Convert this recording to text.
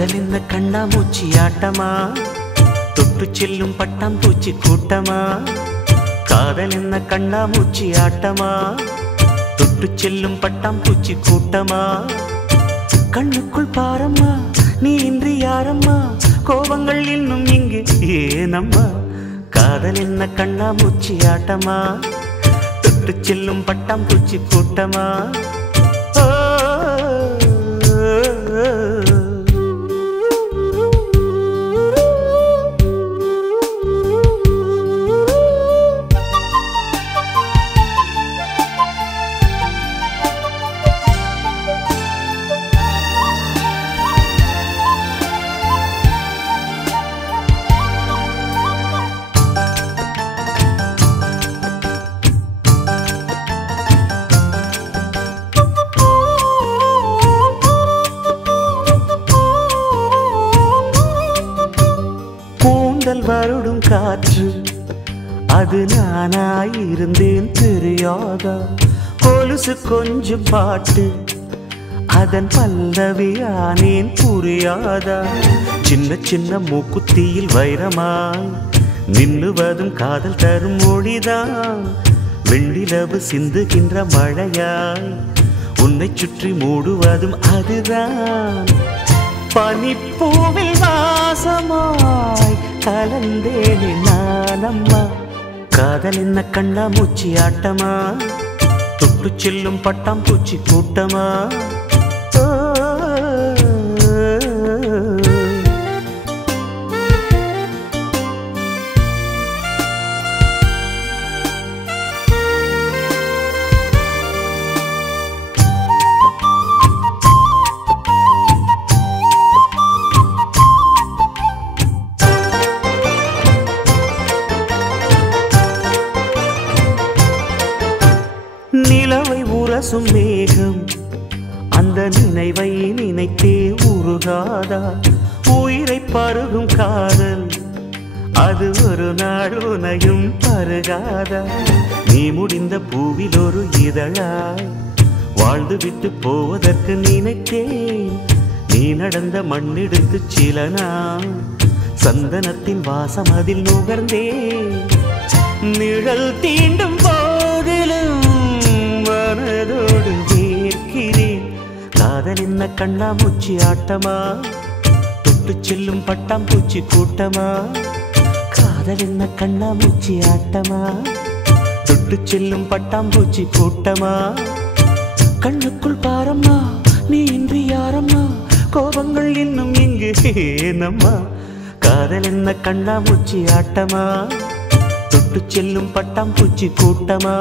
காதல் என்ன கண்ணாமூச்சி ஆட்டமா, தொட்டு செல்லும் பட்டாம்பூச்சி கூட்டமா. காதல் என்ன கண்ணாமூச்சி ஆட்டமா, தொட்டு செல்லும் பட்டாம்பூச்சி கூட்டமா. கண்ணுக்குள் பாரம்மா, நீ இன்றி யாரம்மா, கோபங்கள் இன்னும் இங்கு ஏனம்மா. காதல் என்ன கண்ணாமூச்சி ஆட்டமா, தொட்டு செல்லும் பட்டாம்பூச்சி கூட்டமா. வருடும் காற்று அது நானாயிருந்தேன் தெரியாதா. கொலுசு கொஞ்சம் பாட்டு அதன் பல்லவியானேன் புரியாதா. சின்ன சின்ன மூக்குத்தியில் வைரமாய் நின்னுவதும் காதல் தரும் மொழிதான். வெண்ணிலவு சிந்துகின்ற மழையாய் உன்னை சுற்றி மூடுவதும் அதுதான். பனிப்பூவில் வாசமாய் கலந்தேனே நானம்மா. காதல் என்ன கண்ணாமூச்சி ஆட்டமா, தொட்டு செல்லும் பட்டாம்பூச்சி கூட்டமா. நிலவை உரசும் மேகம் அந்த நினைவை நினைத்தே உருகாதா. உயிரை பருகும் காதல் அது ஒரு நாள் உனையும் பருகாதா. நீ முடிந்த பூவில் ஒரு இதழாய் வாழ்ந்து விட்டு போவதற்கு நினைத்தேன். நீ நடந்த மண்ணெடுத்து சில நாள் சந்தனத்தின் வாசம் அதில் நுகர்ந்தேன். நிழல் தீண்டும் போதிலும் மனதோடு வேர்க்கிறேன். காதல் என்ன கண்ணாமூச்சி ஆட்டமா, தொட்டு செல்லும் பட்டாம்பூச்சி கூட்டமா. காதல் என்ன கண்ணாமூச்சி ஆட்டமா, தொட்டு செல்லும் பட்டாம்பூச்சி கூட்டமா. கண்ணுக்குள் பாரம்மா, நீ இன்றி யாரம்மா, கோபங்கள் இன்னும் இங்கு ஏனம்மா. காதல் என்ன கண்ணாமூச்சி ஆட்டமா, தொட்டு செல்லும் பட்டாம்பூச்சி கூட்டமா.